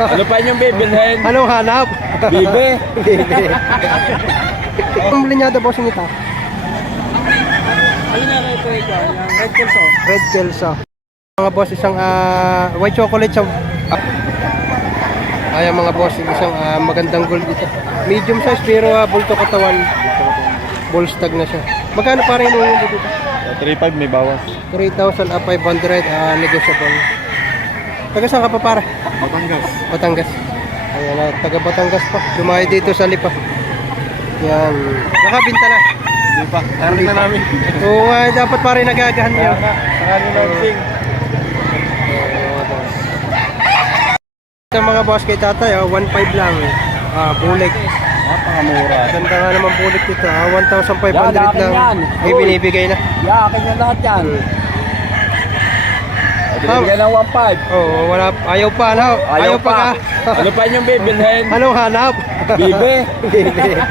Ano pa inyong bibilhin? Anong hanap? Bibe. Bibe. Ang linyada bossing ito? Ano na ito ito? Yung red kelso. Red Kelso. Mga boss, isang white chocolate siya. Ayan mga boss, isang magandang gold dito. Medium size pero bulto katawan. Ball stag na siya. Magkano pa rin yung dito? 3.5 may bawas. 3,500 negotiable. Taga saan ka pa para? Batangas. Batangas. Ayan na, taga Batangas pa. Dumayo dito sa Lipa. Yan. Nakabinta na. Hindi pa. Tarik na namin. Oo, dapat pa rin nagagahan niyo. Marami na sing. Ito mga boss kay tatay, 1.5 lang. Bulik. Napakamura. Ganda nga naman bulik dito. 1,500 Yan, akin lang. yan. Ay, binibigay na. Yeah, akin yung lahat yan. Binigay ng 1.5. Oo, wala. Ayaw pa, ano? Ayaw pa ka. Ano pa inyong bibilhin? Anong hanap? Bibe. Bibe.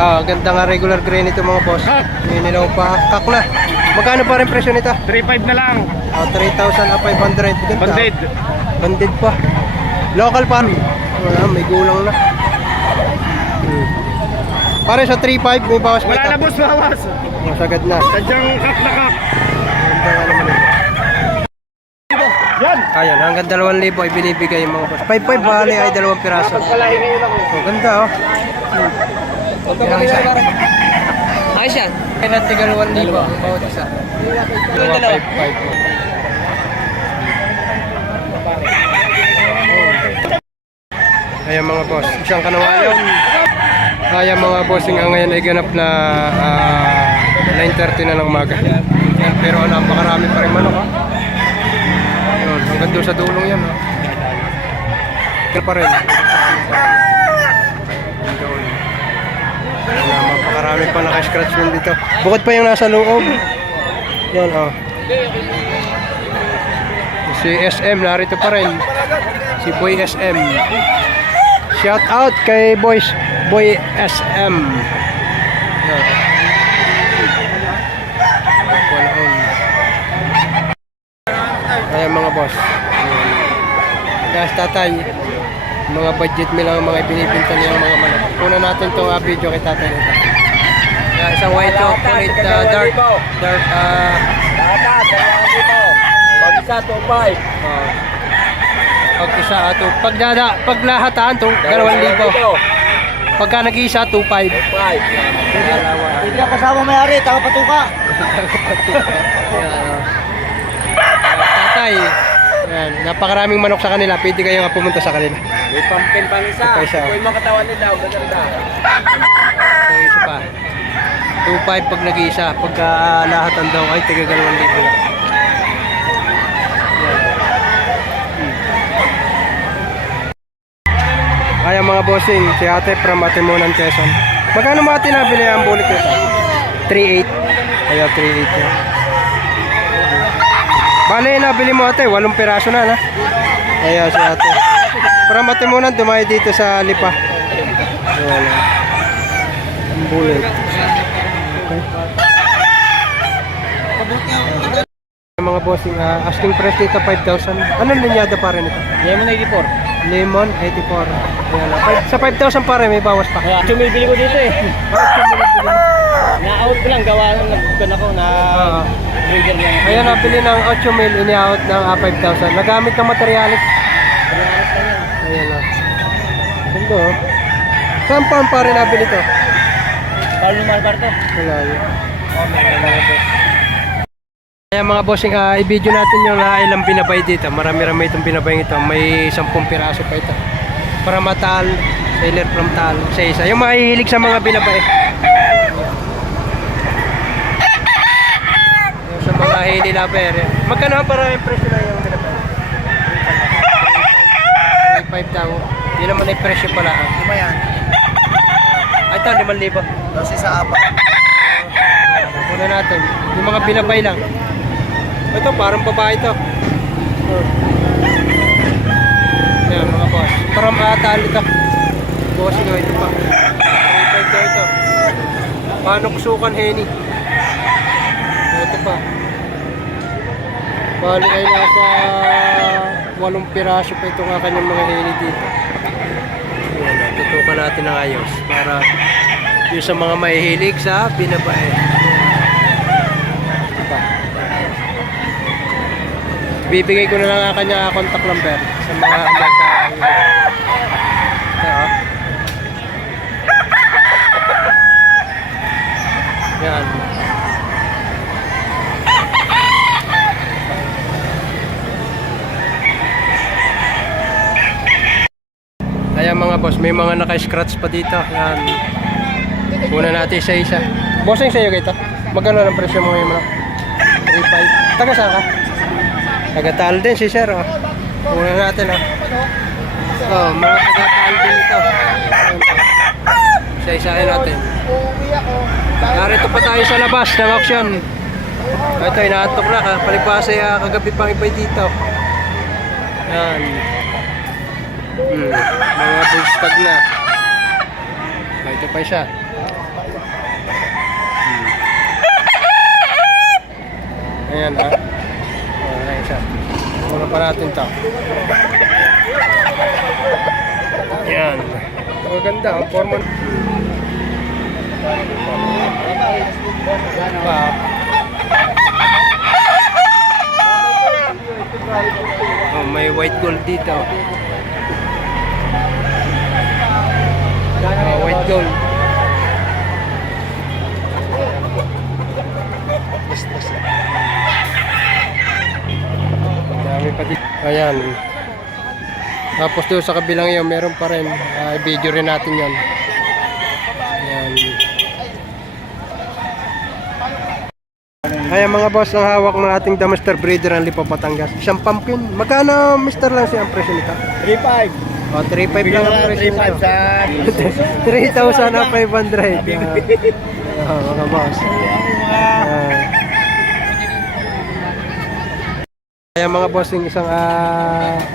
Ganda nga regular grain ito mga boss. Ninilaw pa. Kakla. Magkano pa rin presyo nito? 3.5 na lang. 3,500. Ganda. Banded. Banded pa. Local pa. May gulang na. Pare sa 3.5 may bawas pa. Wala na boss, bawas. Masagad na. Sadyang kak na kak. Ganda nga naman ito. Yan. Ayan, hanggang 2,000 ay binibigay mga boss. 5.5 bali ay 2 piraso. Ganda oh. Ilang isa? Ayos yan. Kaya natin 2,000 ang bawat isa. 2,500. Ayan mga boss, isang kanawayan. Ayan mga bossing, ngayon ay ganap na 9:30 na ng umaga. Yan, pero napakarami pa rin manok. Ayun, hanggang doon sa dulong yan. Kaya pa rin. Ayan, napakarami pa naka-scratch wheel dito. Bukod pa yung nasa loob. Yan oh. Si SM narito pa rin. Si Boy SM. Shout out kay Boy SM. Ayan mga boss. Gas tatay. Mga budget mo lang ang mga ibinibinta niyang mga manok. Una natin itong video kay tatay nito. Isang white chocolate dark. Lahat, dito. Pag-isa, 2.5. Pag-isa, pag lahatan, 2,000. Pagka nag-isa, 2,500. Hindi ka kasama may-ari, taga patuka. Tatay, yan, napakaraming manok sa kanila. Pwede kayo nga pumunta sa kanila. May pumpkin pang isa. Okay, siya. Ito yung mga katawan nila, maganda. So, isa pa. 2,500 pag nag-isa. Pagka lahatan daw, ay tiga 2,000 lang. Ayan mga bossing, si ate from Atimunan, Quezon. Magkano mo ate nabili ang bulik nito? 3,800. Ayan, 3,800 yan. Bale, nabili mo ate, 8 piraso na na. Ayan si ate. From Atimunan, dumayo dito sa Lipa. Ayan na. Ang bulik. Okay. Mga bossing, asking price dito 5,000. Anong linyada pa rin ito? Lemon 84. Lemon 84. Ayan, sa 5,000 pare may bawas pa. Bumibili ko dito eh. Na-out ko lang, gawa lang nagbukan ako na trigger lang. Ayan, nabili ng 8,000, ini-out ng 5,000. Nagamit ng materialis. Ayan na. Ganda oh. Saan pa ang pare nabili to? Paulo Marbarto. Wala yun. Ayan mga bossing, i-video natin yung ilang binabay dito. Marami-rami itong binabay ito. May 10 piraso pa ito. Para matal, seller from tal, isa-isa. Yung mahihilig sa mga binabay. Yung sa mga hili lover. Magkano ang para yung presyo na yung binabay? 3,500 daw. Hindi naman ay presyo pala. Lima yan. Ay ito, 5,000. Tapos isa apa. Una natin. Yung mga binabay lang. Ito, parang babae ito. Ayan mga boss. Parang matal ito. Bossing o ito pa. 3,500 ito. Panuksukan Henny. Ito pa. Bali ay nasa 8 piraso pa itong kanyang mga hili dito. Ayan, tutukan natin ng ayos para yung sa mga mahihilig sa binabae. Bibigay ko na lang ang kanya contact number sa mga yan. Ayan mga boss, may mga naka-scratch pa dito. Yan. Una natin isa-isa. Bossing sa'yo dito. Magkano ng presyo mo ngayon? 3.5. Taga saan ka? Taga-Taal din si sir. Oh. Una natin. Oh, mga taga-Taal din ito. Isa-isahin natin. Narito pa tayo sa labas ng auction. Ito, inaatok na. Palipasa kagabi pang iba dito. Yan. Mga bullstag na. Ito pa siya. Ayan ha. Ayan siya. Muna pa natin ito. Ayan. Maganda. Forman. Oh, may white gold dito. White gold. Dami pa dito. Ayan. Tapos doon sa kabilang yun, meron pa rin. I-video rin natin yun. Ayan. Ayan mga boss, ang hawak ng ating Damaster Breeder ng Lipa, Batangas. Isang pumpkin. Magkano, Mr. lang siya ang presyo nito? 3.5. O, 3.5 lang ang presyo nito. 3.5 sa... 3,500. Mga boss. Ayan mga bossing, isang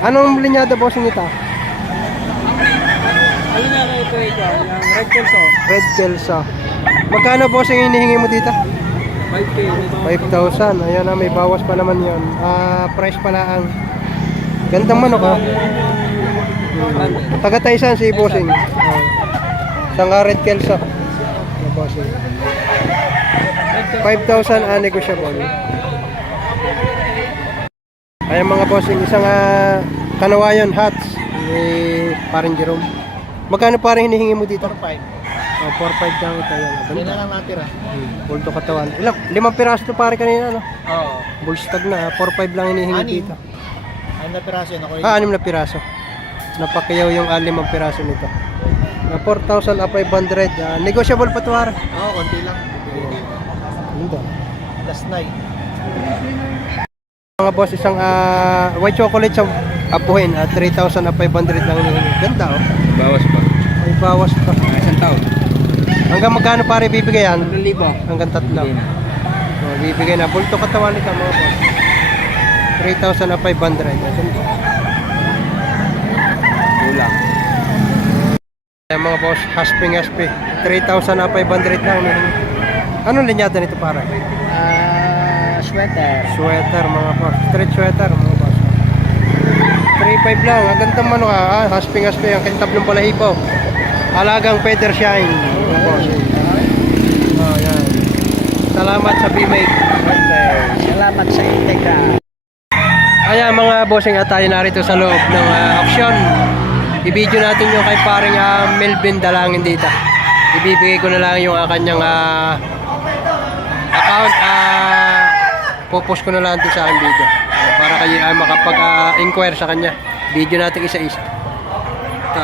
anong linyada bossing ito? Ano na ito yung Red Kelso? Red Kelso. Magkano bossing hinihingi mo dito? 5K. 5,000. Ayan na, may bawas pa naman yun. Price pala ang gandang manok ha. Taga-Taisan si bossing. Isang Red Kelso. Bossing. 5,000 negotiable. Ayan mga bossing, isang Kanawayan hats ni paring Jerome. Magkano paring hinihingi mo dito? 4.5. 4.5 lang ito. Yan na lang natira. Bulto katawan. Ilang? 5 piraso ito pare kanina, no? Oo. Bullstag na. 4.5 lang hinihingi dito. 6 na piraso yun ako. 6 na piraso. Napakiyaw yung 5 piraso nito. 4,500. Negotiable pa ito, pare. Oo, konti lang. Ganda. Last night. Mga boss, isang white chocolate sa apuhin. 3,500 lang hinihingi. Ganda, oh. Bawas pa. May bawas pa. Isang taon. Hanggang magkano pare bibigay yan? 3,000. Hanggang 3. Hindi na. So, bibigay na. Bulto katawan nito mga boss. 3,500. Kulang. Ayan mga boss, hasping. 3,500 lang. Anong linyada nito para? Sweater. Sweater mga boss. Street sweater mga boss. 3,500 lang. Ang ganda man hasping. Ang kintab ng balahibo. Alagang feather shine mga boss. Oh, yan. Salamat sa B-Make. Salamat sa Integra. Ayan mga bossing, at tayo narito sa loob ng auction. I-video natin yung kay paring Melvin Dalangin dito. Ibibigay ko na lang yung kanyang account. Popost ko na lang ito sa aking video para kayo makapag-inquire sa kanya. Video natin isa-isa. Ito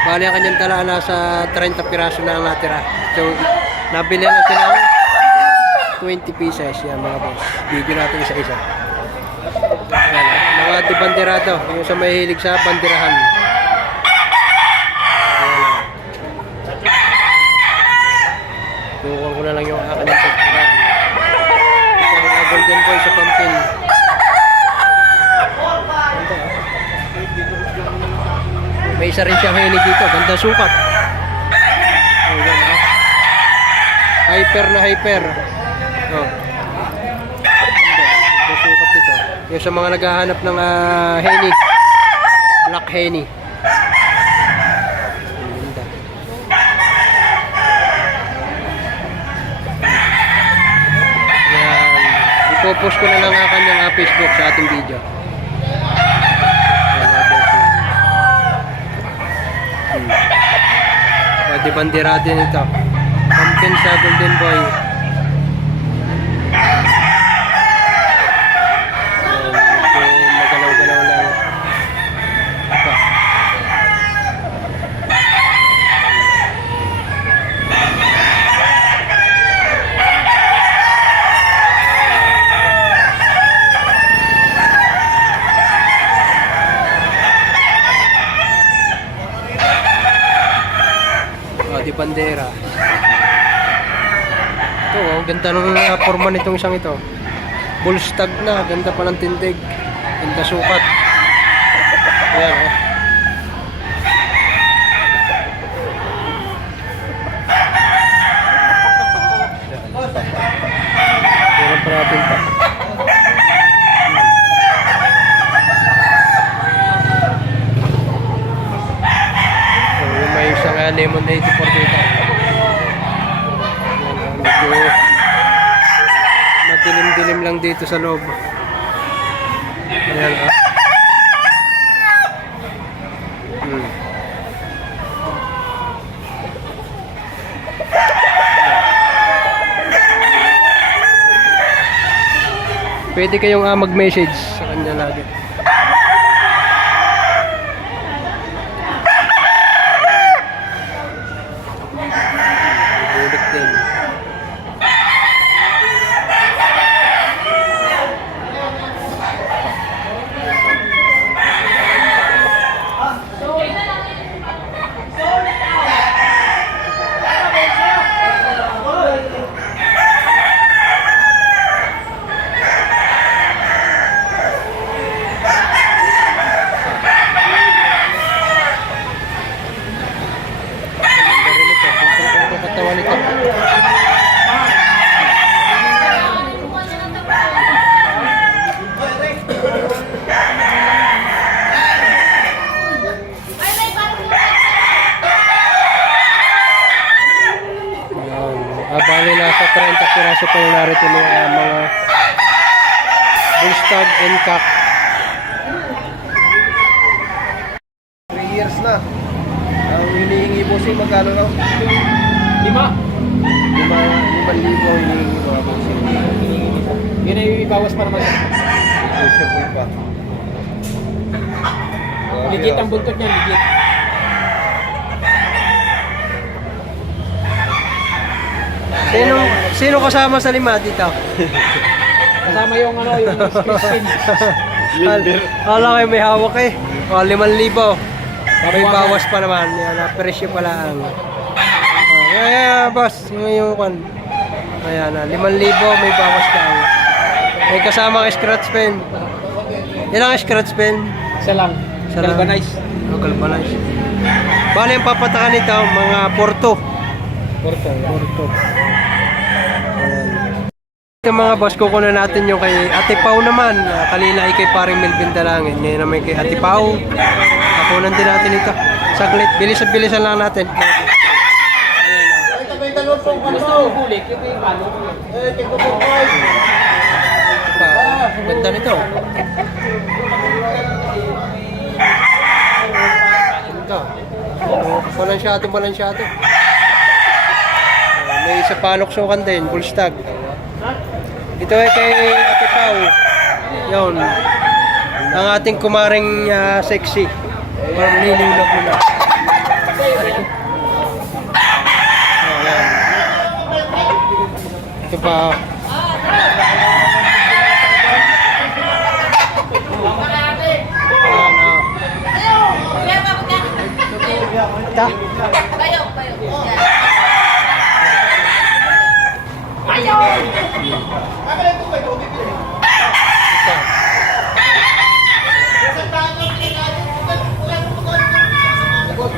bali ang kanyang tala nasa 30 piraso na ang natira. So nabili na sila ng 20 pieces yan mga boss. Video natin isa-isa. Mga dibanderato, yung sa mahilig sa banderahan. Tukuhan ko na lang yung akin ng pagkirahan. Isang golden boy sa pumpkin. May isa rin siyang hilig dito. Ganda sukat. Hyper na hyper. Oh. Ganda sukat dito. Yung sa mga naghahanap ng Henny. Black Henny. Ang ganda. Yan. Ipopost ko na lang ang kanyang Facebook sa ating video. Pwede bandera din ito. Pumpkin sa Golden Boy. Magalaw-galaw lang. Ito. Di bandera. Ito, ganda ng forma nitong isang ito. Bullstag na, ganda pa ng tindig. Ganda sukat. Ayan, oh. Meron pa natin pa. May isang lemonade for dito. Medyo madilim-dilim lang dito sa loob. Ayan, ah. Pwede kayong mag-message sa kanya lagi. Bulik din. Bali nasa 30 piraso pa yung narito ng mga bullstag and cock. 3 years na. Ang hinihingi bossing, magkano raw? 5. 5,000 hinihingi mga bossing. Yun ay ibawas pa naman. Negotiable pa. Legit ang buntot niya, legit. Sino kasama sa lima dito? Kasama yung Christian. Hala kayo may hawak eh. O, 5,000. May bawas pa naman. Yan, presyo pala ang. Boss. Yung kan. Ayan, 5,000 may bawas lang. May kasama ang scratch pen. Yan ang scratch pen. Isa lang. Galvanize. Galvanize. Bali ang papatakan nito, mga Porto. Porto. Ito mga boss, kukunan natin yung kay Ate Pau naman. Kanina ay kay paring Melvin Dalangin. Ngayon naman kay Ate Pau. Kukunan din natin ito. Saglit, bilisan lang natin. Ganda nito. Ganda. Balansyado. May isa paloksokan din, bullstag. Ito ay kay Ate Pau. Yun. Ang ating kumaring sexy. Parang nilulog muna. Ayan. Ito pa. Ito.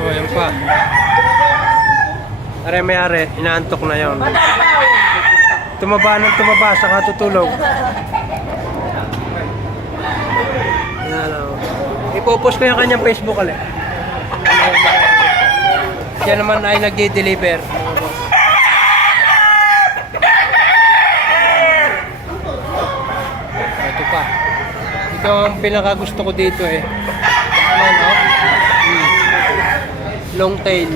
Oh, yan pa. Are-may-are, inaantok na yon. Tumaba, saka tutulog. Ipopost ko yung kanyang Facebook ulit. Siya naman ay nagde-deliver. Ito pa. Ito ang pinakagusto ko dito eh. Ano? Long tail.